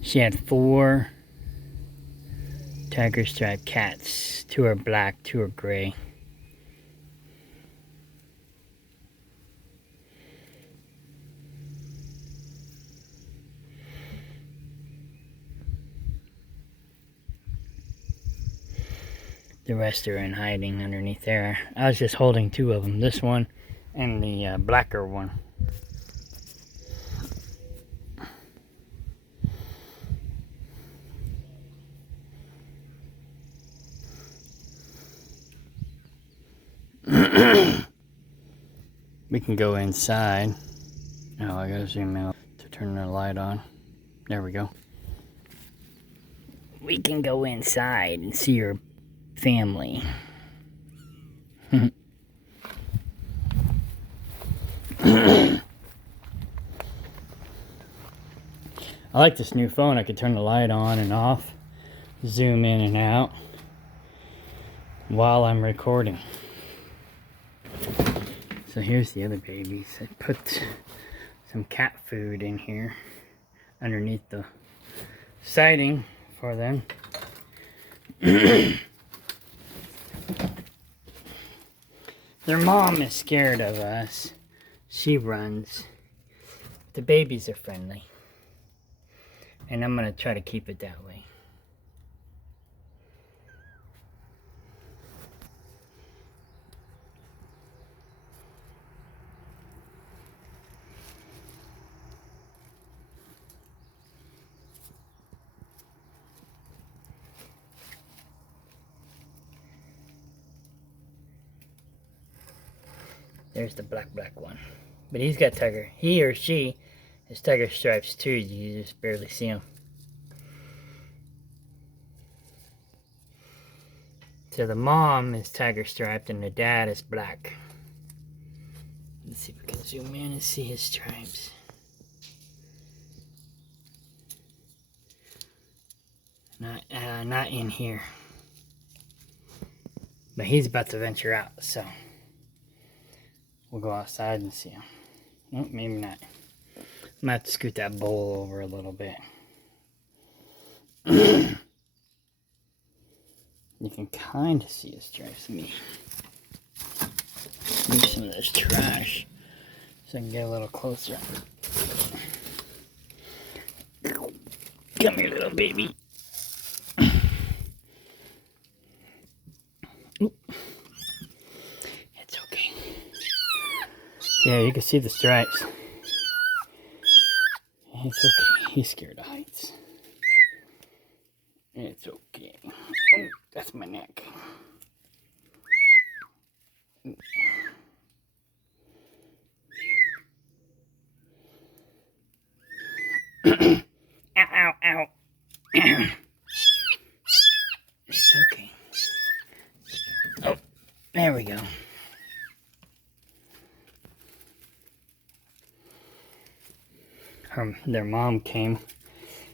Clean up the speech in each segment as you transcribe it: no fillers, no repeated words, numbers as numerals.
She had 4 tiger stripe cats. 2 are black, 2 are gray. The rest are in hiding underneath there. I was just holding 2 of them. This one and the blacker one. We can go inside. Oh, I gotta zoom in to turn the light on. There we go. We can go inside and see your family. I like this new phone. I can turn the light on and off, zoom in and out while I'm recording. So here's the other babies. I put some cat food in here underneath the siding for them. Their mom is scared of us. She runs. The babies are friendly. And I'm going to try to keep it that way. There's the black one. But he's got tiger. He or she has tiger stripes too. You just barely see them. So the mom is tiger striped and the dad is black. Let's see if we can zoom in and see his stripes. Not in here. But he's about to venture out, so we'll go outside and see him. Oh, maybe not. I might have to scoot that bowl over a little bit. You can kind of see his stripes. Let me move some of this trash so I can get a little closer. Come here, little baby. It's okay. Yeah, you can see the stripes. It's okay. He's scared of heights. It's okay. Oh, that's my neck. Ow, ow, ow. It's okay. Oh, there we go. Their mom came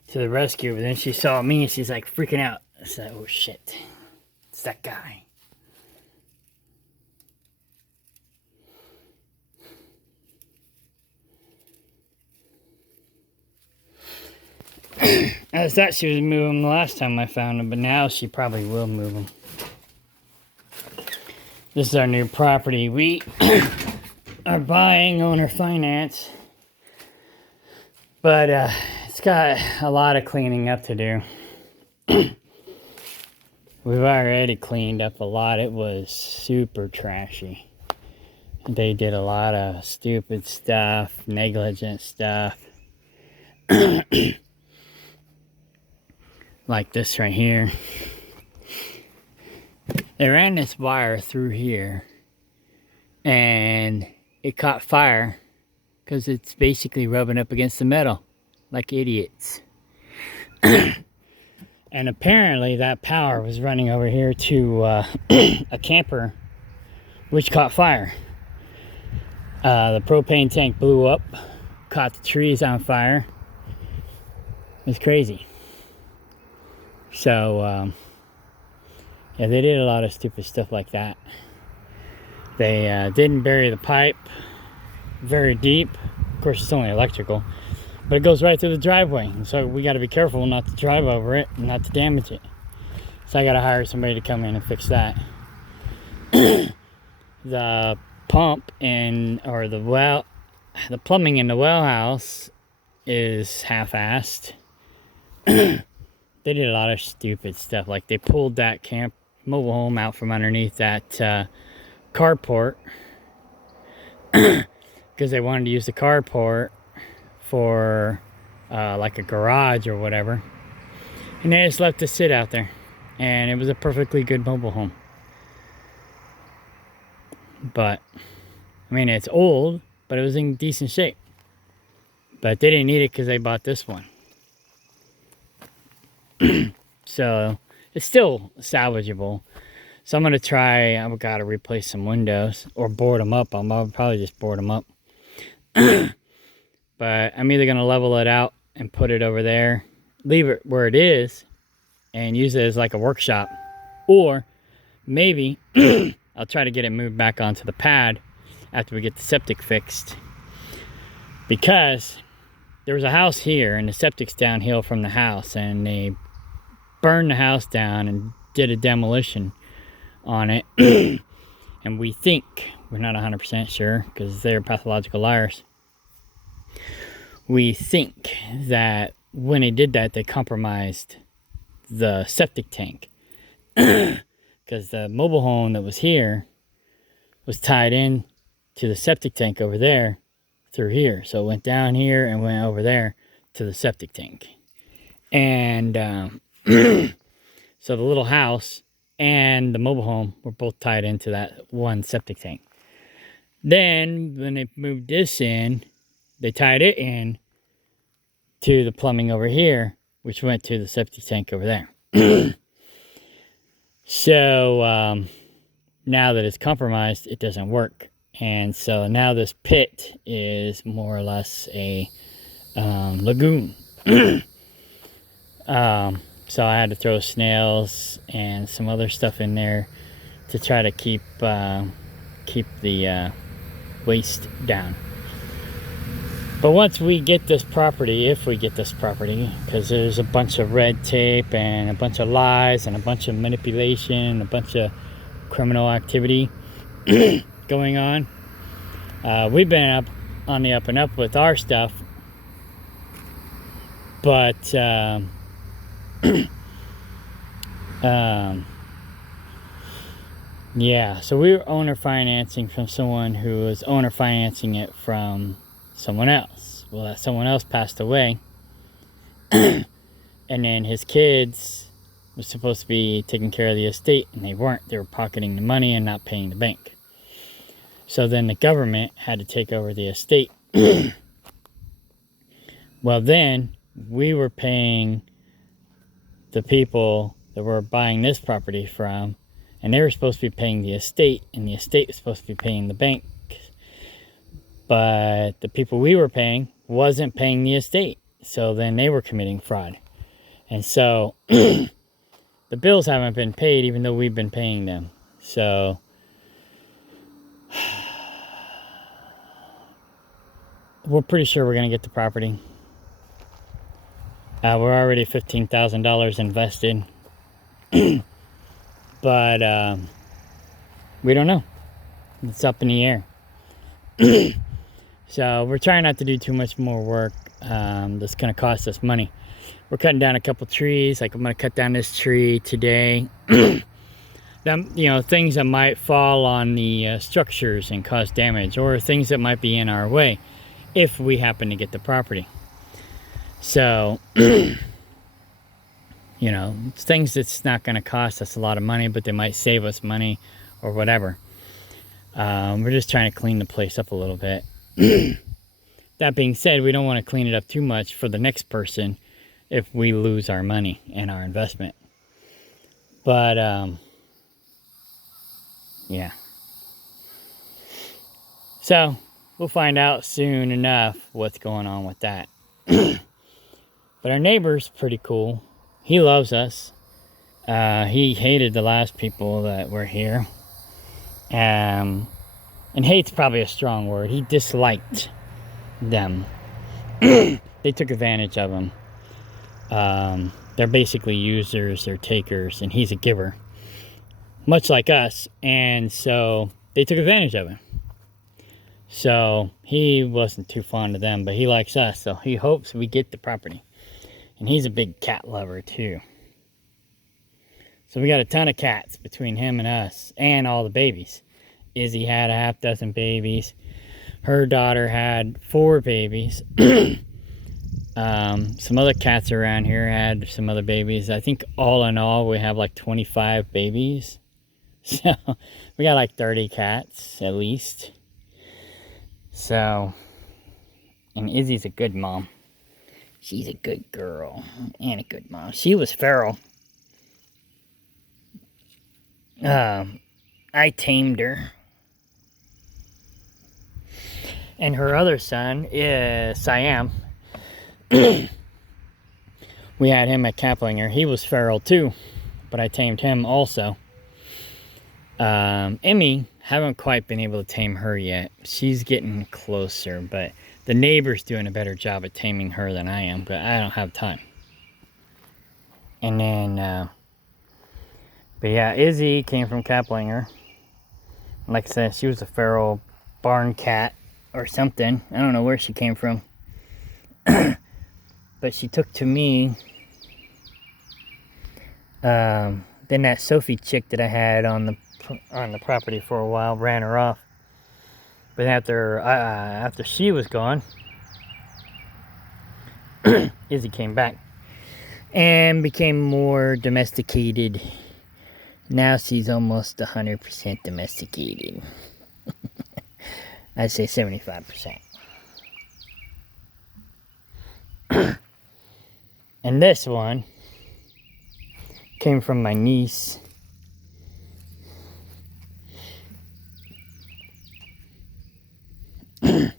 to the rescue, but then she saw me and she's like freaking out. I said, oh shit, it's that guy. I thought she was moving the last time I found him, but now she probably will move him. This is our new property. We are buying owner finance, but it's got a lot of cleaning up to do. We've already cleaned up a lot. It was super trashy. They did a lot of stupid stuff, negligent stuff. Like this right here. They ran this wire through here and it caught fire because it's basically rubbing up against the metal like idiots. And apparently that power was running over here to a camper which caught fire. The propane tank blew up, caught the trees on fire. It was crazy. So Yeah, they did a lot of stupid stuff like that. They didn't bury the pipe very deep. Of course, it's only electrical, but it goes right through the driveway. And so we got to be careful not to drive over it and not to damage it. So I got to hire somebody to come in and fix that. The pump or the plumbing in the well house is half-assed. They did a lot of stupid stuff. Like they pulled that mobile home out from underneath that carport because they wanted to use the carport for like a garage or whatever. And they just left it sit out there. And it was a perfectly good mobile home. But, I mean, it's old, but it was in decent shape. But they didn't need it because they bought this one. So, it's still salvageable. So I'm going to try, I've got to replace some windows or board them up. I'll probably just board them up. But I'm either going to level it out and put it over there, leave it where it is, and use it as like a workshop. Or maybe I'll try to get it moved back onto the pad after we get the septic fixed. Because there was a house here and the septic's downhill from the house, and they burned the house down and did a demolition on it. And we think, we're not 100% sure because they're pathological liars, we think that when they did that, they compromised the septic tank. Because the mobile home that was here was tied in to the septic tank over there through here. So it went down here and went over there to the septic tank. And so the little house and the mobile home were both tied into that one septic tank. Then when they moved this in, they tied it in to the plumbing over here, which went to the septic tank over there. So now that it's compromised, it doesn't work. And so now this pit is more or less a lagoon. So I had to throw snails and some other stuff in there to try to keep the waste down. But once we get this property, if we get this property, because there's a bunch of red tape and a bunch of lies and a bunch of manipulation, a bunch of criminal activity going on. We've been up on the up and up with our stuff, but yeah, so we were owner financing from someone who was owner financing it from someone else. Well, that someone else passed away. And then his kids were supposed to be taking care of the estate, and they weren't. They were pocketing the money and not paying the bank. So then the government had to take over the estate. Well, then we were paying the people that we're buying this property from, and they were supposed to be paying the estate, and the estate was supposed to be paying the bank. But the people we were paying wasn't paying the estate. So then they were committing fraud. And so the bills haven't been paid even though we've been paying them. So we're pretty sure we're going to get the property. We're already $15,000 invested. But we don't know. It's up in the air. So we're trying not to do too much more work that's going to cost us money. We're cutting down a couple trees. Like I'm going to cut down this tree today. Things that might fall on the structures and cause damage, or things that might be in our way if we happen to get the property. So, it's things that's not going to cost us a lot of money, but they might save us money or whatever. We're just trying to clean the place up a little bit. That being said, we don't want to clean it up too much for the next person if we lose our money and our investment. But, yeah. So, we'll find out soon enough what's going on with that. But our neighbor's pretty cool. He loves us. He hated the last people that were here. And hate's probably a strong word. He disliked them. They took advantage of him. They're basically users or takers, and he's a giver, much like us. And so they took advantage of him. So he wasn't too fond of them, but he likes us, so he hopes we get the property. And he's a big cat lover too. So we got a ton of cats between him and us, and all the babies. Izzy had a half dozen babies. Her daughter had 4 babies. Some other cats around here had some other babies. I think all in all we have like 25 babies. So we got like 30 cats at least. So, and Izzy's a good mom. She's a good girl and a good mom. She was feral. I tamed her. And her other son is Siam. We had him at Kaplinger. He was feral too, but I tamed him also. Emmy, haven't quite been able to tame her yet. She's getting closer, but the neighbor's doing a better job at taming her than I am, but I don't have time. And then, but yeah, Izzy came from Kaplinger. Like I said, she was a feral barn cat or something. I don't know where she came from. But she took to me. Then that Sophie chick that I had on the property for a while ran her off. But after she was gone, Izzy came back and became more domesticated. Now she's almost 100% domesticated. I'd say 75%. And this one came from my niece. And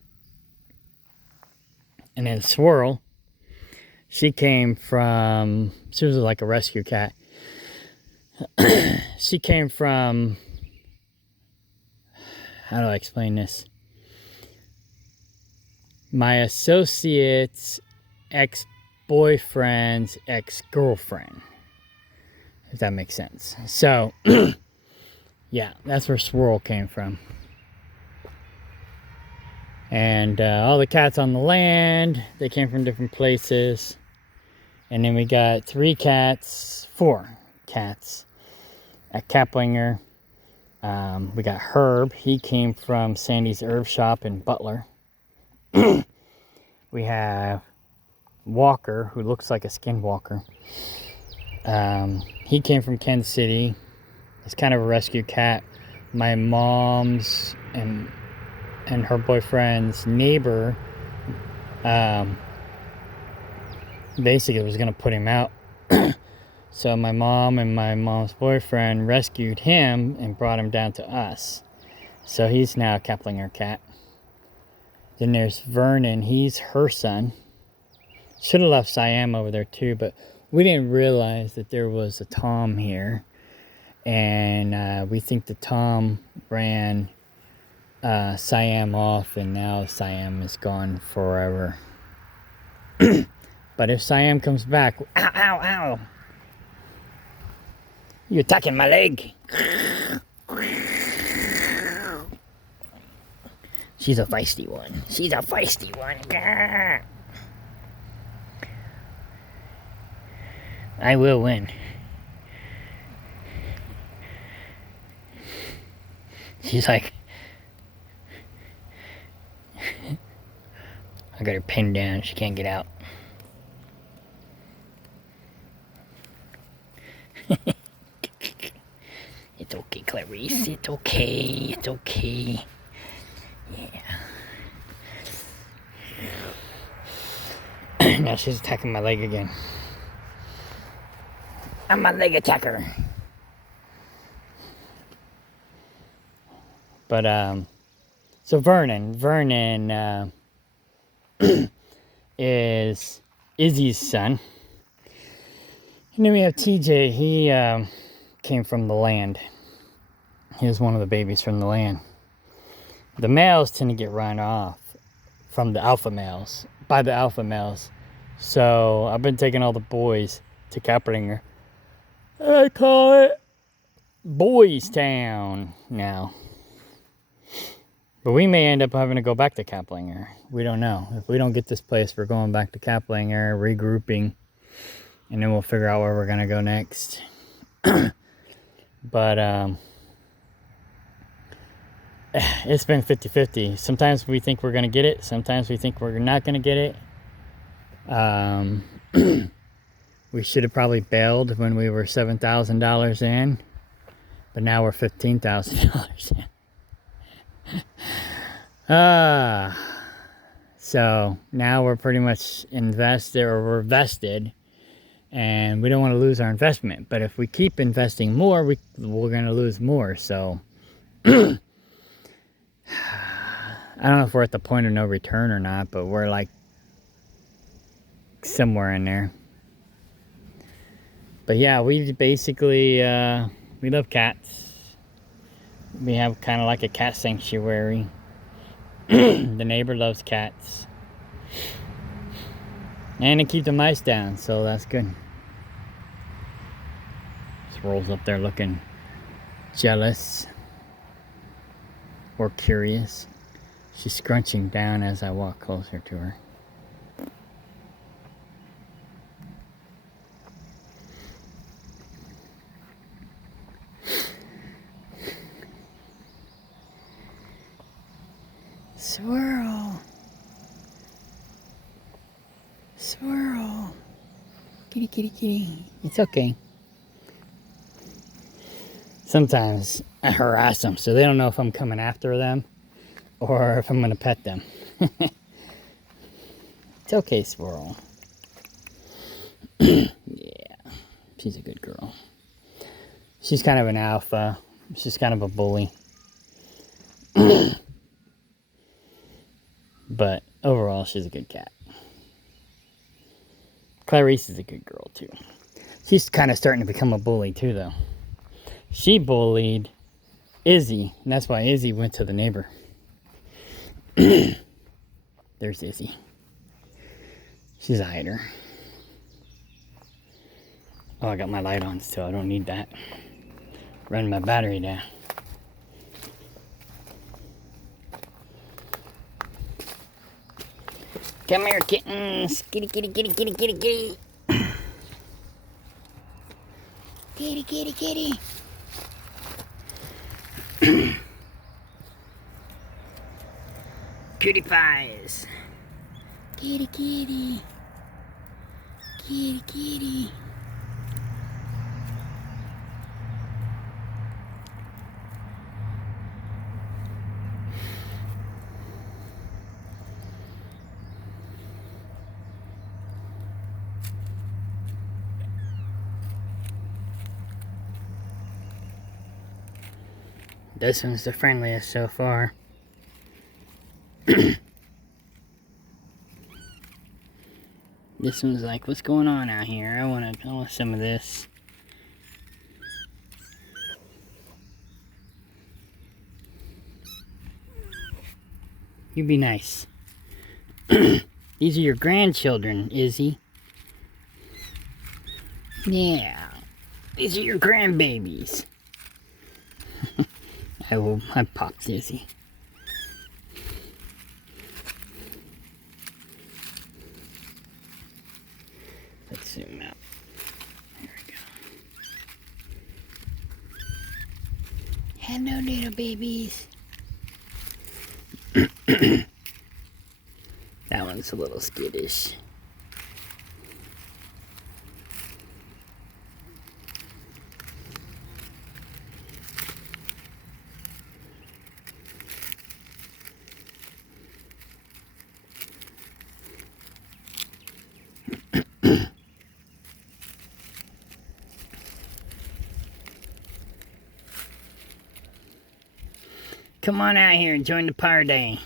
then Swirl, she was like a rescue cat. She came from, how do I explain this? My associate's ex-boyfriend's ex-girlfriend, if that makes sense. So, yeah, that's where Swirl came from. And all the cats on the land, they came from different places. And then we got 4 cats at Kaplinger. We got Herb. He came from Sandy's Herb Shop in Butler. We have Walker, who looks like a skinwalker. He came from Kansas City. It's kind of a rescue cat. My mom's and her boyfriend's neighbor basically was going to put him out. So my mom and my mom's boyfriend rescued him and brought him down to us. So he's now a Kaplinger cat. Then there's Vernon. He's her son. Should have left Siam over there too, but we didn't realize that there was a Tom here. And we think the Tom ran Siam off, and now Siam is gone forever. But if Siam comes back, ow, ow, ow! You're attacking my leg! She's a feisty one. She's a feisty one. I will win. She's like, I got her pinned down. She can't get out. It's okay, Clarice. It's okay. It's okay. Yeah. Now she's attacking my leg again. I'm a leg attacker. But, so Vernon is Izzy's son. And then we have TJ. He came from the land. He was one of the babies from the land. The males tend to get run off from the alpha males, by the alpha males. So I've been taking all the boys to Kaplinger. I call it Boys Town now. But we may end up having to go back to Kaplinger. We don't know. If we don't get this place, we're going back to Kaplinger, regrouping, and then we'll figure out where we're going to go next. But it's been 50-50. Sometimes we think we're going to get it. Sometimes we think we're not going to get it. We should have probably bailed when we were $7,000 in. But now we're $15,000 in. So now we're pretty much invested, or we're vested. And we don't want to lose our investment. But if we keep investing more, we're going to lose more. So I don't know if we're at the point of no return or not, but we're like somewhere in there. But yeah, we basically, we love cats. We have kind of like a cat sanctuary. The neighbor loves cats. And to keep the mice down, so that's good. Rolls up there looking jealous or curious. She's scrunching down as I walk closer to her. Swirl. Swirl. Kitty, kitty, kitty. It's okay. Sometimes I harass them, so they don't know if I'm coming after them or if I'm going to pet them. It's okay, Swirl. Yeah, she's a good girl. She's kind of an alpha. She's kind of a bully. But overall, she's a good cat. Clarice is a good girl, too. She's kind of starting to become a bully, too, though. She bullied Izzy, and that's why Izzy went to the neighbor. There's Izzy. She's a hider. Oh, I got my light on still. I don't need that. Running my battery down. Come here, kittens. Kitty, kitty, kitty, kitty, kitty, kitty. Kitty, kitty, kitty. Cutie pies. Kitty, kitty. Kitty, kitty. This one's the friendliest so far. This one's like, what's going on out here? I want some of this. You be nice. These are your grandchildren, Izzy. Yeah. These are your grandbabies. I popped Izzy. Let's zoom out. There we go. Hello, little babies. That one's a little skittish. Come on out here and join the party.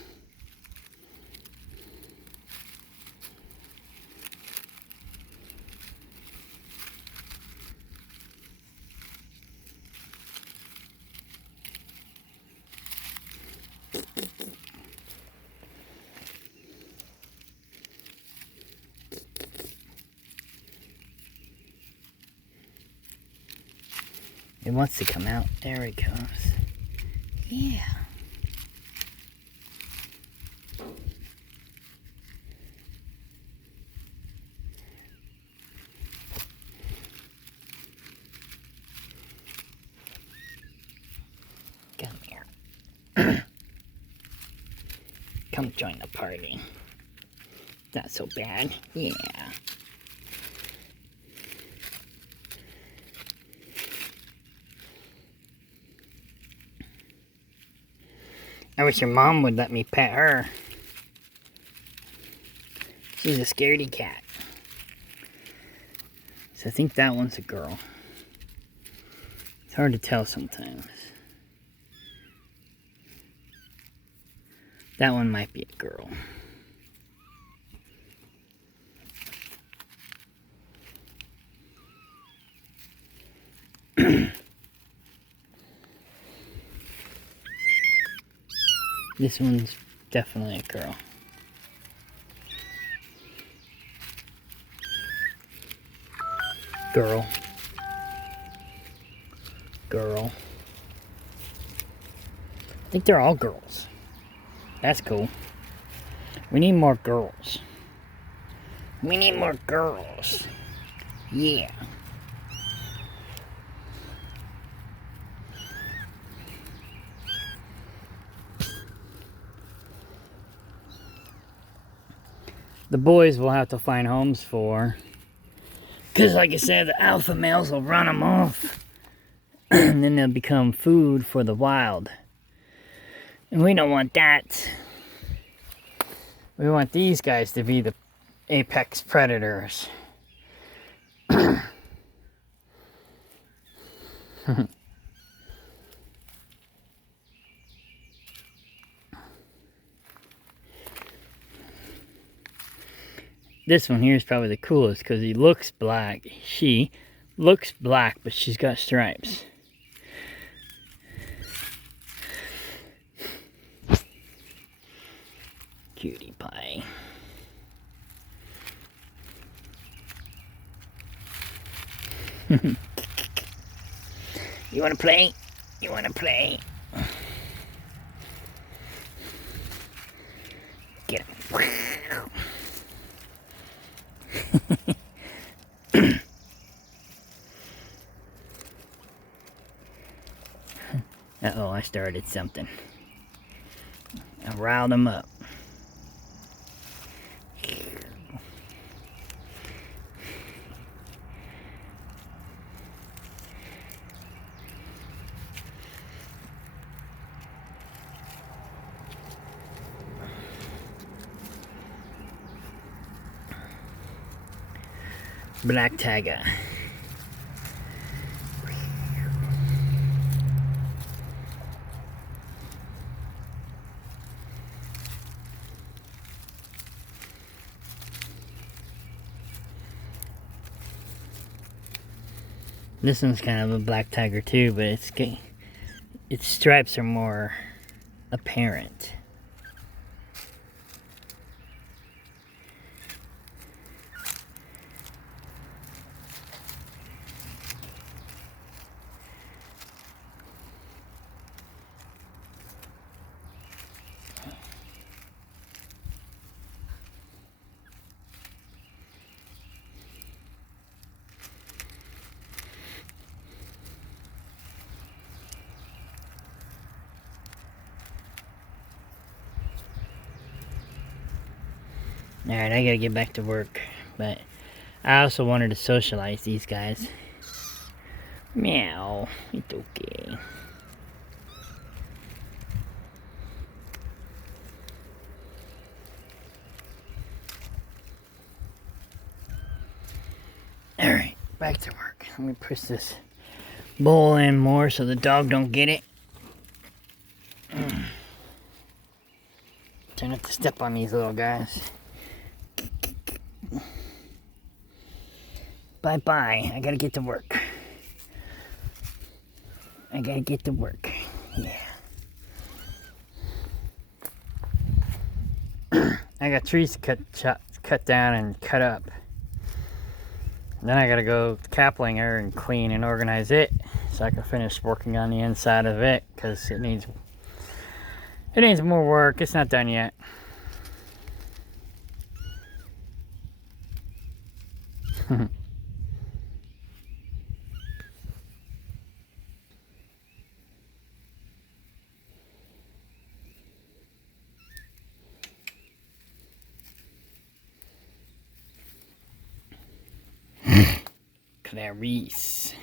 It wants to come out. There it goes. Yeah. Come here. Come join the party. Not so bad. Yeah. I wish your mom would let me pet her. She's a scaredy cat. So I think that one's a girl. It's hard to tell sometimes. That one might be a girl. This one's definitely a girl. Girl. Girl. I think they're all girls. That's cool. We need more girls. We need more girls. Yeah. The boys will have to find homes for. Because like I said, the alpha males will run them off. And then they'll become food for the wild. And we don't want that. We want these guys to be the apex predators. This one here is probably the coolest because he looks black. She looks black, but she's got stripes. Cutie pie. You wanna play? You wanna play? Get him. Uh-oh, I started something. I riled him up. Black tiger. This one's kind of a black tiger too, but its stripes are more apparent. Alright, I gotta get back to work, but I also wanted to socialize these guys. Meow, it's okay. Alright, back to work. Let me push this bowl in more so the dog don't get it. Try not to step on these little guys. Bye-bye. I gotta get to work. I gotta get to work. Yeah. I got trees to cut down and cut up. Then I gotta go capling her and clean and organize it so I can finish working on the inside of it, because it needs more work. It's not done yet. Clarice.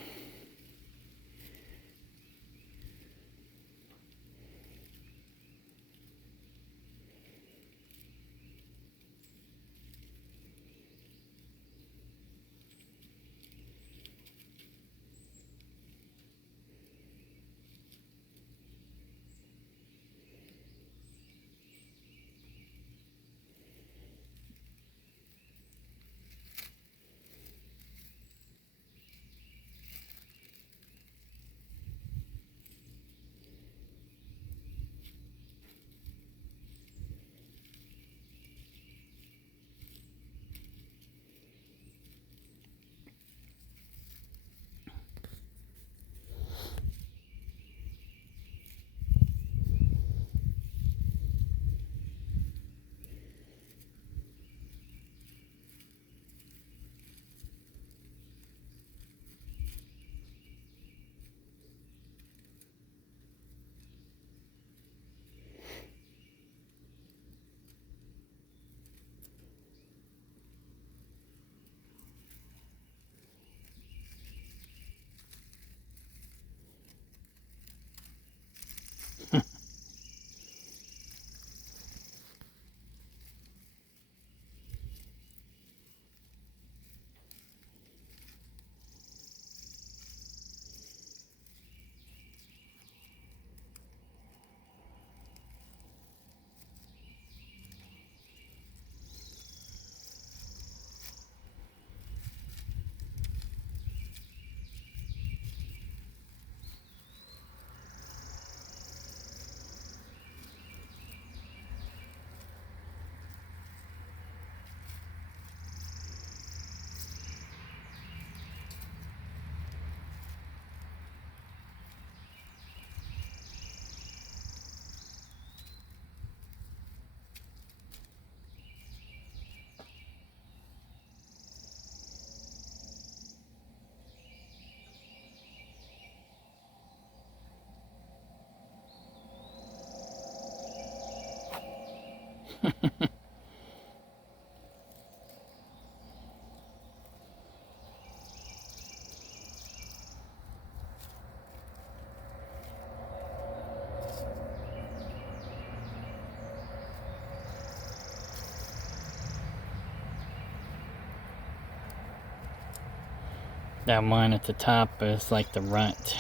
That one at the top is like the runt.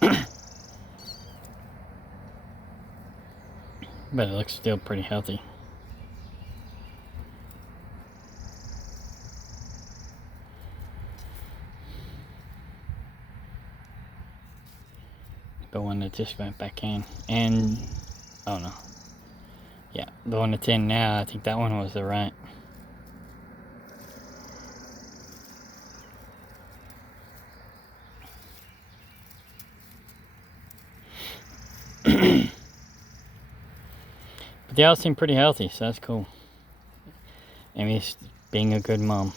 But it looks still pretty healthy. The one that just went back in. And, oh no. Yeah, the one that's in now, I think that one was the runt. But they all seem pretty healthy, so that's cool. Amy's being a good mom.